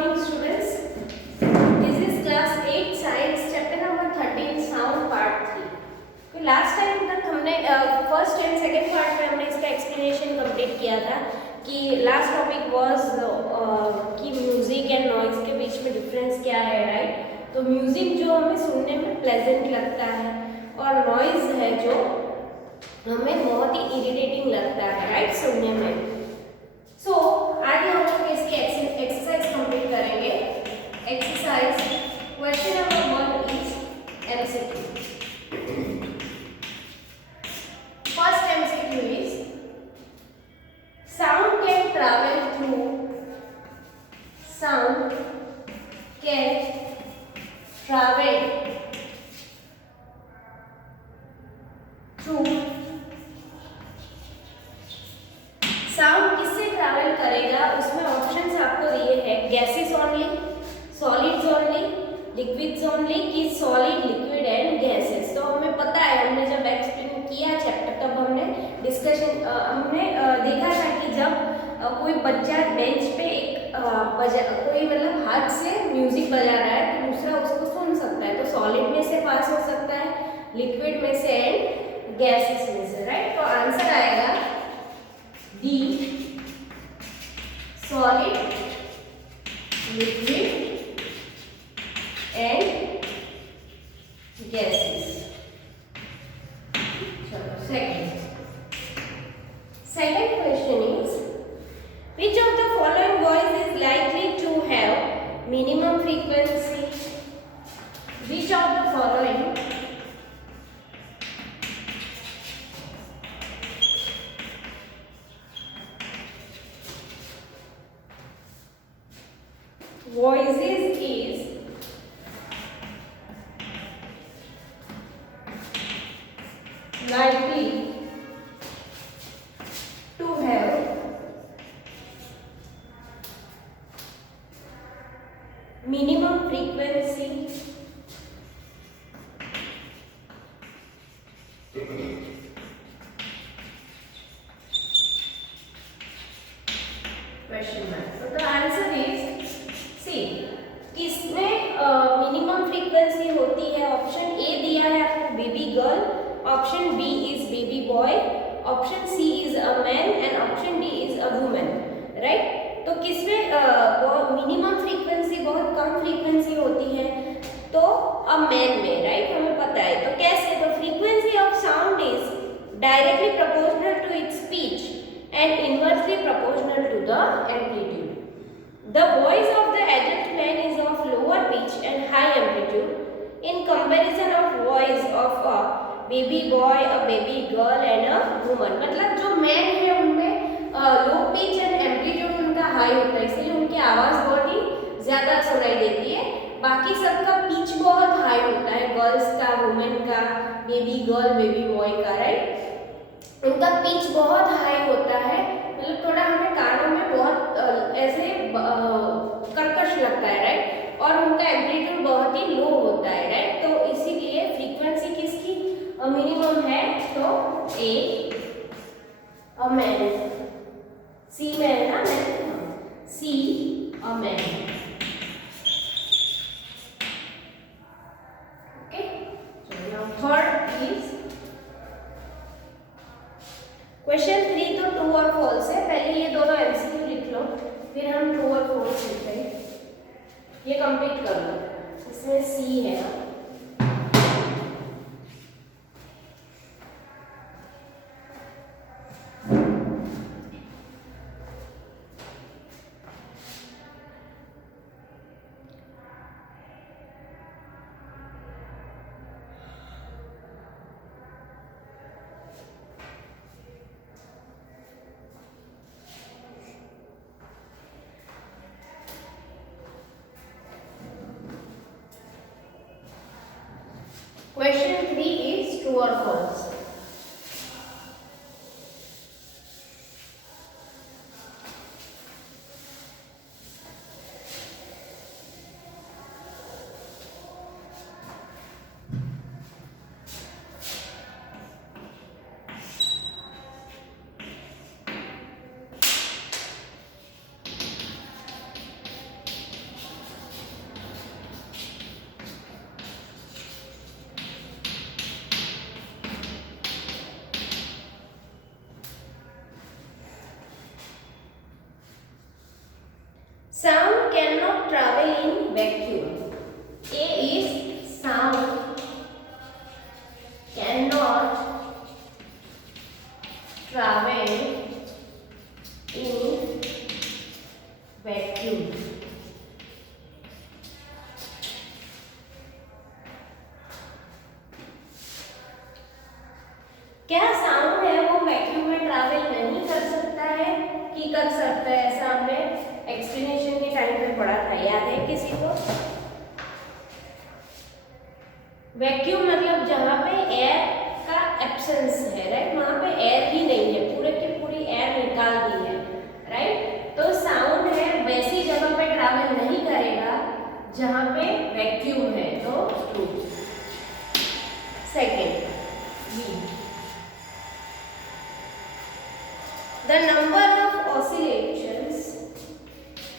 morning students. This is class 8 science chapter number 13 sound part 3. तो last time तक हमने first and second part में हमने इसका एक्सप्लेनेशन कंप्लीट किया था कि लास्ट टॉपिक वाज कि म्यूजिक एंड नॉइज के बीच में डिफरेंस क्या है, राइट। तो म्यूजिक जो हमें सुनने में प्लेजेंट लगता है और नॉइज है जो हमें बहुत ही इरिटेटिंग लगता है, राइट, सुनने में। सो आज हम लोग इसकी एक्सरसाइज कंप्लीट करेंगे। Exercise question number 1 is MCQ. First MCQ is sound can travel through sound किससे ट्रैवल करेगा, उसमें ऑप्शंस आपको दिए हैं gases only, solids only, liquids only कि सॉलिड, लिक्विड एंड गैसेस। तो हमें पता है, हमने जब एक्सप्लेन किया चैप्टर तब हमने डिस्कशन देखा था कि जब कोई बच्चा बेंच पे कोई मतलब हाथ से म्यूजिक बजा रहा है तो दूसरा उसको सुन सकता है। तो सॉलिड में से पास हो सकता है, लिक्विड में से एंड गैसेस में से, राइट। तो आंसर आएगा D, solid, liquid and gases. चलो second question is which of the following voice is likely to have minimum frequency? Which of the following voices is likely to have minimum frequency? Question mark. So the answer is C. किसमें minimum frequency होती है? Option A दिया है आपको baby girl, option B is baby boy, option C is a man and option D is a woman, right. तो किसमें minimum frequency, बहुत कम फ्रीक्वेंसी होती है? तो अ मैन में, राइट, हमें पता है। तो कैसे? तो frequency of sound is directly proportional to its speech and inversely proportional to the amplitude. The voice of the adult man is of lower pitch and high amplitude in comparison of voice of a baby boy, a baby girl and a woman. मतलब जो man है उनमें low pitch and amplitude उनका हाई होता है, इसलिए उनकी आवाज़ बहुत ही ज़्यादा सुनाई देती है। बाकी सबका पिच बहुत हाई होता है, गर्ल्स का, वुमेन का, बेबी गर्ल, बेबी बॉय का, राइट। उनका पिच बहुत हाई होता है, मतलब थोड़ा हमें कानों में बहुत ऐसे कर्कश लगता है, राइट। और उनका एम्पलीट्यूड बहुत ही लो होता है, राइट। तो इसीलिए फ्रीक्वेंसी किसकी मिनिमम है? तो ए अ मैन, सी में है ना, man, C a man, okay. चलो थर्ड इज क्वेश्चन 3 तो ट्रू और फॉल्स है। पहले ये दोनों एमसीक्यू लिख लो, फिर हम ट्रू और फॉल्स लिखते हैं। ये कंप्लीट कर लो। इसमें सी है ना, क्वेश्चन 3 इज ट्रू और false. Sound cannot travel in vacuum. A is sound cannot travel in vacuum. क्या साउंड है वो वैक्यूम में ट्रैवल नहीं कर सकता है कि कर सकता है? ऐसा हमने एक्सप्लेनेशन के टाइम पे पढ़ा था, याद है किसी को? वैक्यूम मतलब जहाँ पे एयर का एब्सेंस है, राइट? वहाँ पे एयर ही नहीं है, पूरे की पूरी एयर निकाल दी है, राइट? तो साउंड है वैसी जगह पे ट्रैवल नहीं करेगा जहाँ पे वैक्यूम है, तो true. Second, the number of oscillations per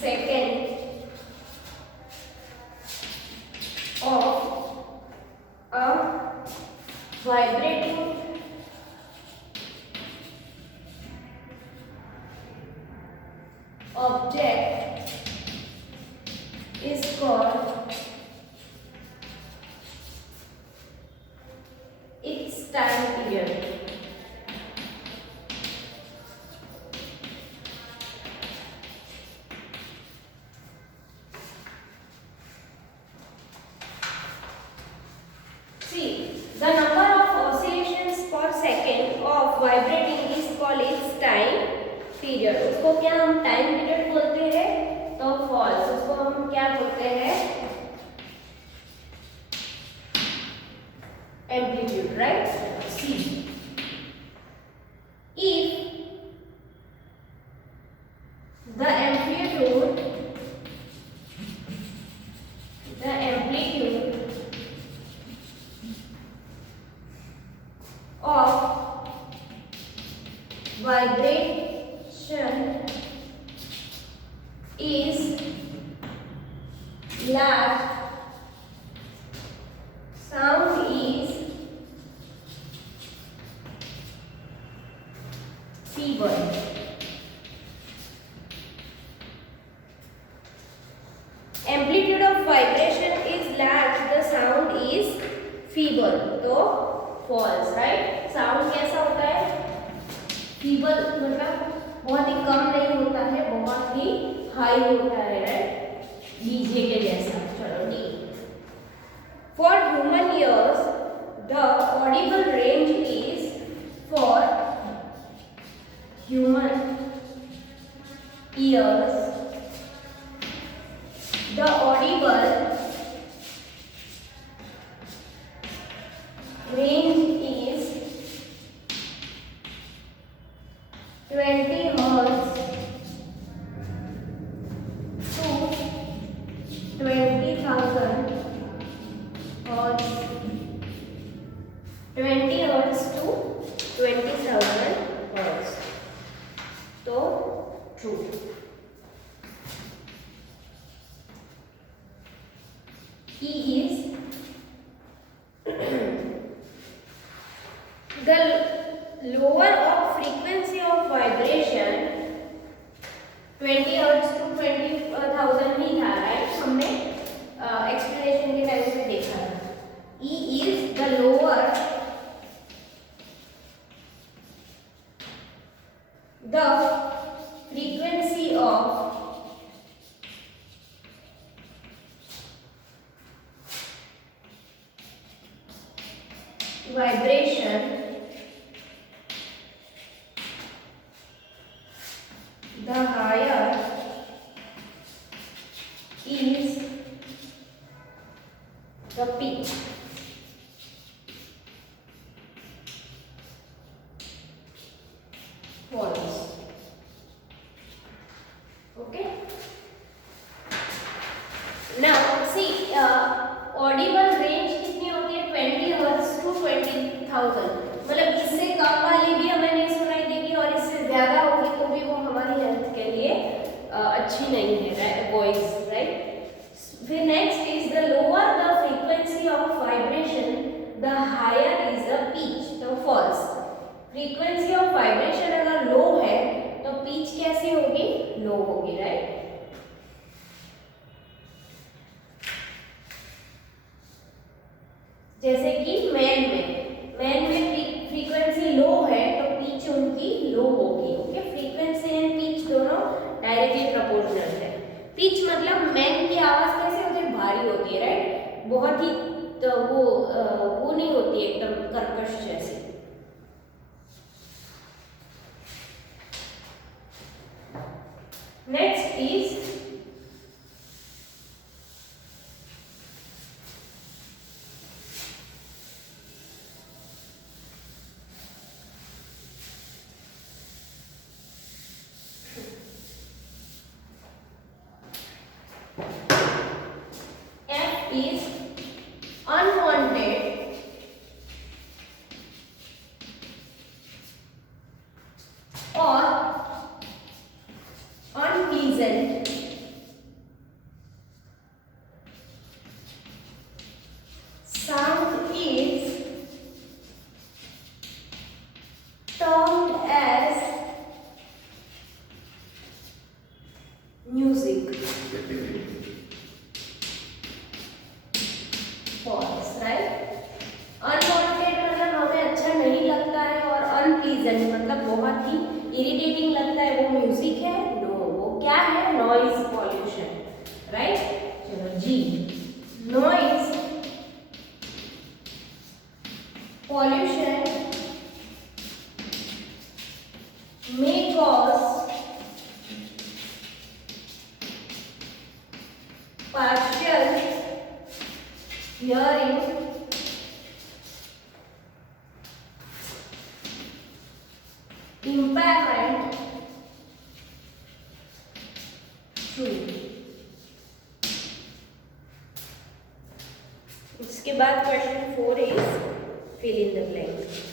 second of a vibrating object is called its time period. See, the number of oscillations per second of vibrating is called its time period. उसको क्या हम time period बोलते हैं? तो फॉल्स। उसको हम क्या बोलते हैं? Amplitude, right? C, if the amplitude of vibration is large, sound is feeble. Amplitude of vibration is large, the sound is feeble. तो false, right? साउंड कैसा होता है? फीबल मतलब बहुत ही कम नहीं होता है, बहुत ही हाई होता है, राइट? डीजे के जैसा। चलो D, for human ears the Audible range is, for human ears the audible range is 20 hertz to 20,000 hertz, 20 hertz to 20,000 hertz. तो true. E is the lower of frequency of vibration 20 hertz to 20,000 ही था, राइट? हमने एक्सप्लेनेशन के टाइम पे देखा था। E is the lower the frequency of vibration, the higher is the peak. False. Okay. Now see, audible range कितनी होती है? 20 hertz to 20,000, मतलब इससे कम वाली भी हमें नहीं सुनाई देगी और इससे ज्यादा होगी तो भी वो हमारी हेल्थ के लिए अच्छी नहीं है वॉइस, राइट। फिर next is the lower the frequency of vibration the higher is the pitch, तो फॉल्स। फ्रीक्वेंसी ऑफ वाइब्रेशन अगर लो है तो पिच कैसी होगी, लो होगी, राइट। जैसे कि मैन में फ्रीक्वेंसी लो है तो पिच उनकी लो होगी, ओके। फ्रीक्वेंसी एंड पिच दोनों डायरेक्टली प्रोपोर्शनल है। पिच मतलब मैन की आवाज कैसे होती है, भारी होती है, राइट, बहुत ही, तो वो नहीं होती एकदम कर्कश जैसी। Next is F is unwanted or unpleasant sound is termed as music. False, right? Unwanted मतलब हमें अच्छा नहीं लगता है, और अनप्लीजेंट मतलब बहुत ही इरिटेटिंग लगता है, वो म्यूजिक है, नो, वो क्या है, नॉइज पॉल्यूशन, राइट। चलो जी, noise pollution may cause partial hearing, impairment to। इसके बाद question 4 is fill in the blank.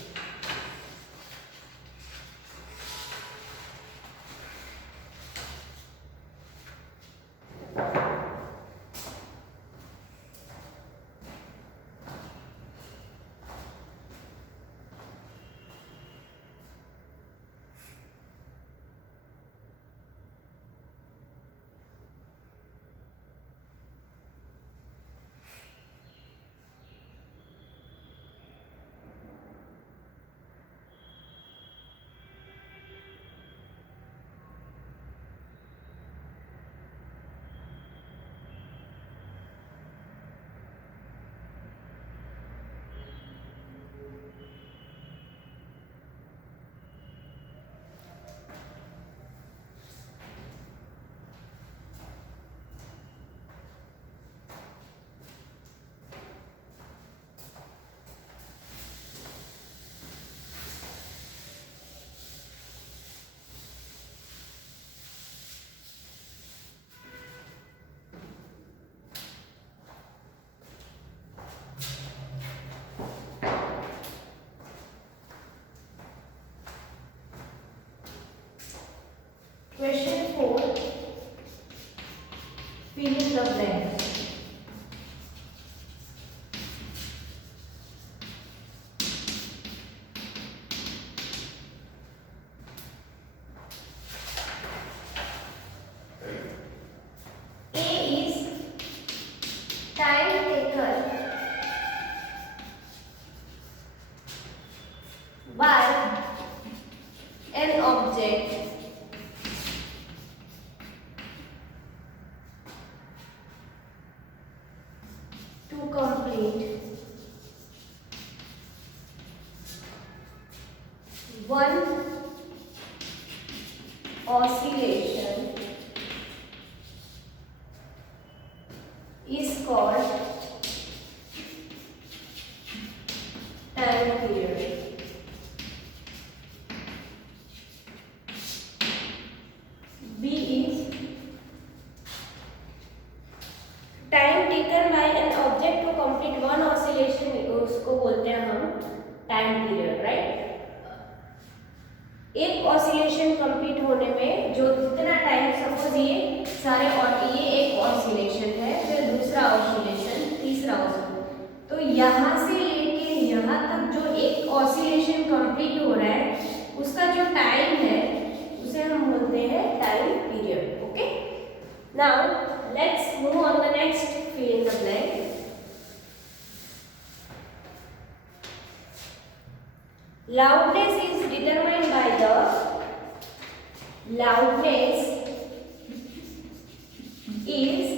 Question 4, fill in the blanks. A is time taken by an object to complete one oscillation is called time period. B is time taken by an object to complete one oscillation, उसको बोलते हैं हम time period, right. एक oscillation complete होने में जो जितना time, suppose ये सारे, और ये एक ऑसिलेशन है, फिर दूसरा ऑसिलेशन, तीसरा ऑसिलेशन। तो यहाँ से लेके यहाँ तक जो एक ऑसिलेशन कंप्लीट हो रहा है उसका जो टाइम है उसे हम बोलते हैं time period. Okay, now let's move on the next fill in the blank. Loudness is determined by the loudness is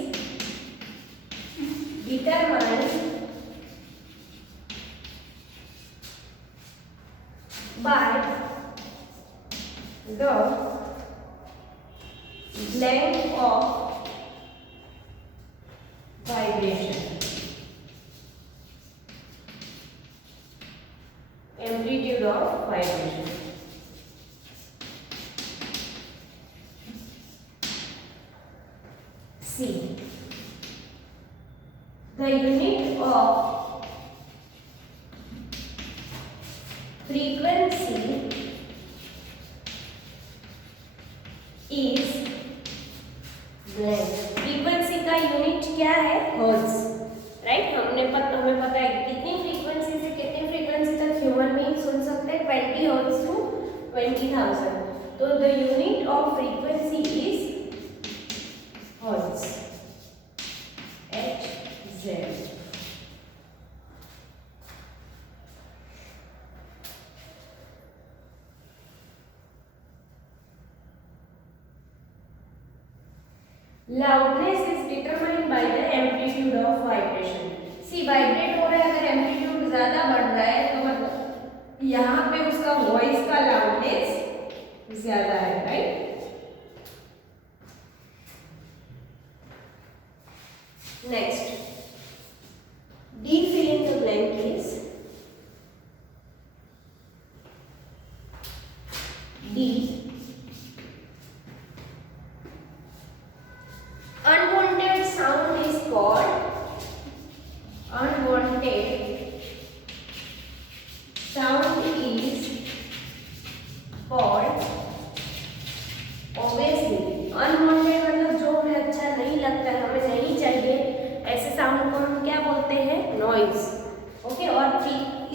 determined by the length of vibration, amplitude of vibration. C. The unit of frequency is blank. Frequency का unit क्या है? Hertz, right. हमें पता है कितनी फ्रीक्वेंसी से कितनी फ्रीक्वेंसी तक ह्यूमन बीइंग सुन सकते हैं, 20 हर्ट्ज टू 20,000। तो the unit of frequency is hertz, Hz। Loudness is determined by the amplitude of vibration. See, vibrate हो रहा है, अगर एम्पलीट्यूड ज्यादा बढ़ रहा है तो मतलब यहाँ पे उसका वॉइस का लाउडनेस ज्यादा है, right. Next, D fill in the blank is D. Unwanted sound is called, unwanted sound is called, obviously unwanted मतलब जो हमें अच्छा नहीं लगता है, हमें नहीं चाहिए, ऐसे साउंड को हम क्या बोलते हैं? नॉइज। ओके, और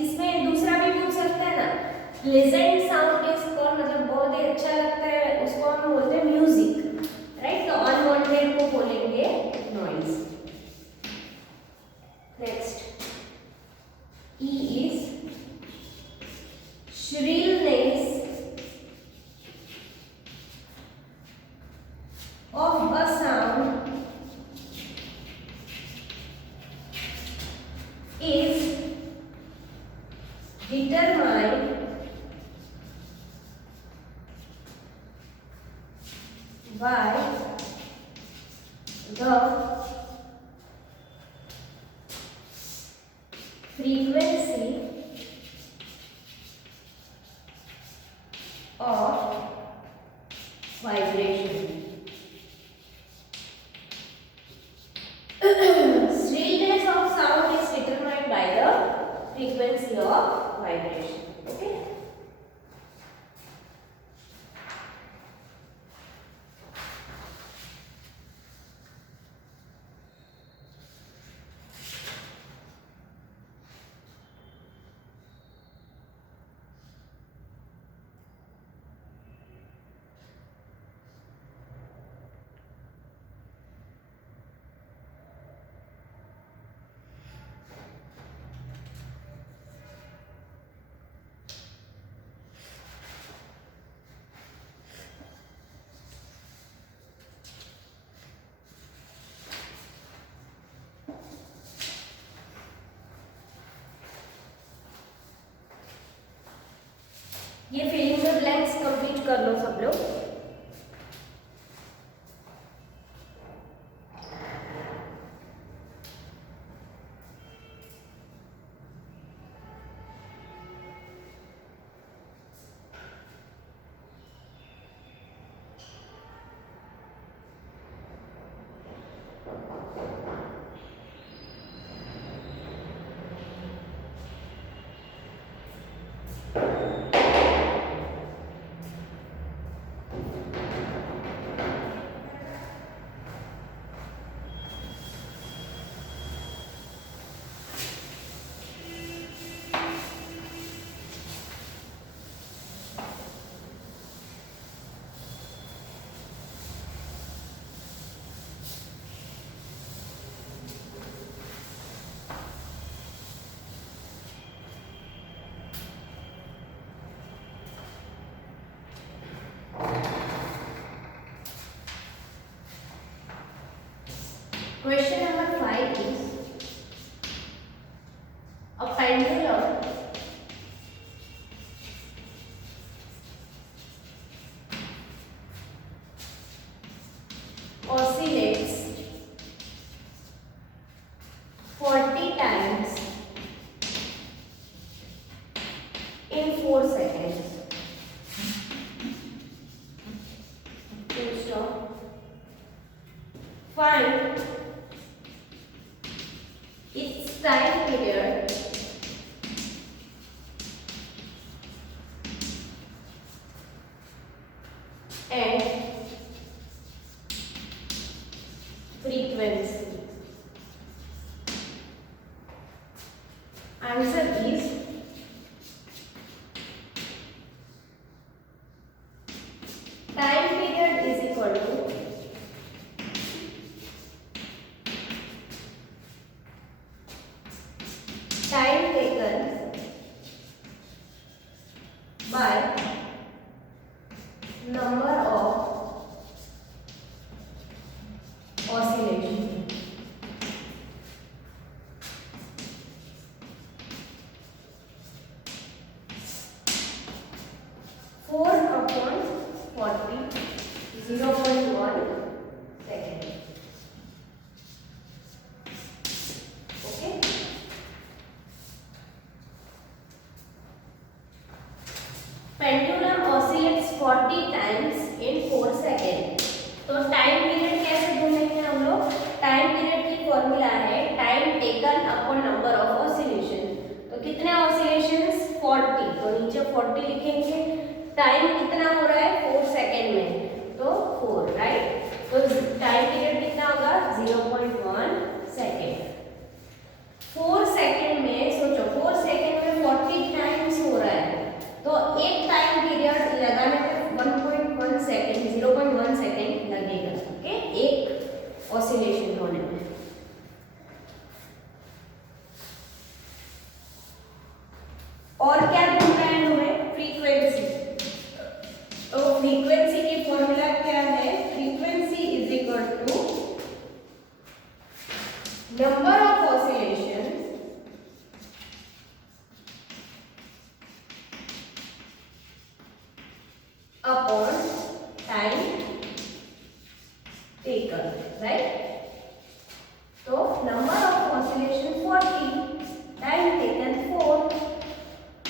इसमें दूसरा भी पूछ सकता है ना, प्लेजेंट साउंड इज कॉल्ड मतलब बहुत ही अच्छा लगता है, उसको हम बोलते हैं म्यूजिक, राइट। तो अनवांटेड को बोलेंगे noise. Next, E is shrillness of a sound is determined by the frequency of vibration. Shrillness of sound is determined by the frequency of vibration. Okay. ये fill in the blanks complete कर लो सब लोग। Question number 5 is a pendulum oscillates 40 times in 4 seconds. Full stop. Find its time period and frequency. Answer is time period is equal to time taken by number of oscillation. Four upon 40, 0.1 second. Okay. Pendulum oscillates 40 times in 4 seconds. तो time period कैसे ढूंढेंगे हम लोग? Time period की फॉर्मूला है time taken upon number of oscillation. तो कितने ऑसिलेशंस? 40. तो नीचे 40 लिखेंगे. टाइम कितना हो रहा है? 4 सेकेंड में. तो 4 राइट. तो टाइम पीरियड कितना होगा? 0.1 सेकेंड. 4 सेकेंड में सोचो 4 सेकेंड में 40 टाइम्स हो रहा है. तो एक टाइम पीरियड लगाने में 1.1 सेकेंड 0.1 सेकेंड लगेगा. ओके. एक ऑसिलेशन होने में. और क्या ढूंढना है हमें? फ्रीक्वेंसी. तो फ्रीक्वेंसी की फॉर्मूला क्या है? Frequency is equal to number of oscillation upon time taken. Right. तो number of oscillation 40, time taken 4,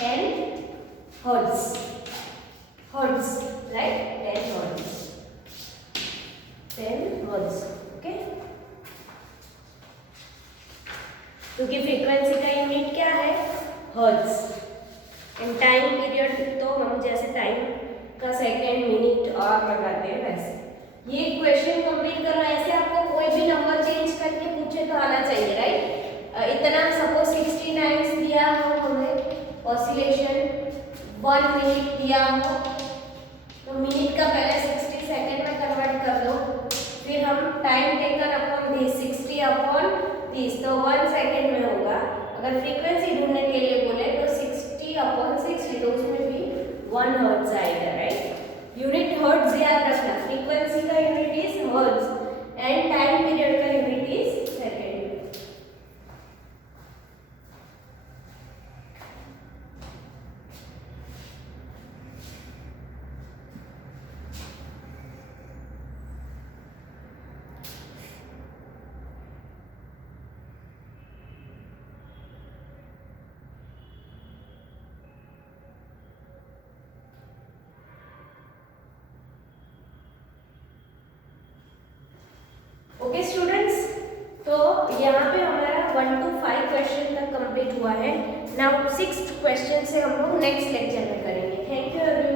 10 hertz. Hertz right. 10 hertz. 10 hertz. Okay. क्योंकि फ्रीक्वेंसी का यूनिट क्या है? हर्ट्ज. एंड टाइम पीरियड तो हम जैसे टाइम का सेकेंड मिनट और लगाते हैं वैसे. ये क्वेश्चन कंप्लीट करना. ऐसे आपको कोई भी नंबर चेंज करके पूछे तो आना चाहिए राइट. इतना सपोज 60 टाइम्स दिया हो हमें ऑसिलेशन, 1 मिनट दिया हो तो मिनट का पहले 60 सेकेंड में कन्वर्ट कर दो. फिर हम टाइम टेकन अपॉन 60 अपॉन 30 तो 1 सेकेंड में होगा. अगर फ्रीक्वेंसी ढूंढने के लिए बोले तो 60 अपॉन 60 तो उसमें भी 1 हर्ट्ज आएगा राइट. यूनिट हर्ट्ज याद रखना. फ्रीक्वेंसी का unit is hertz and time period का unit is second. Okay students. तो यहाँ पे हमारा 1 to 5 क्वेश्चन तक कंप्लीट हुआ है. नाउ 6th क्वेश्चन से हम लोग नेक्स्ट लेक्चर में करेंगे. Thank you everyone.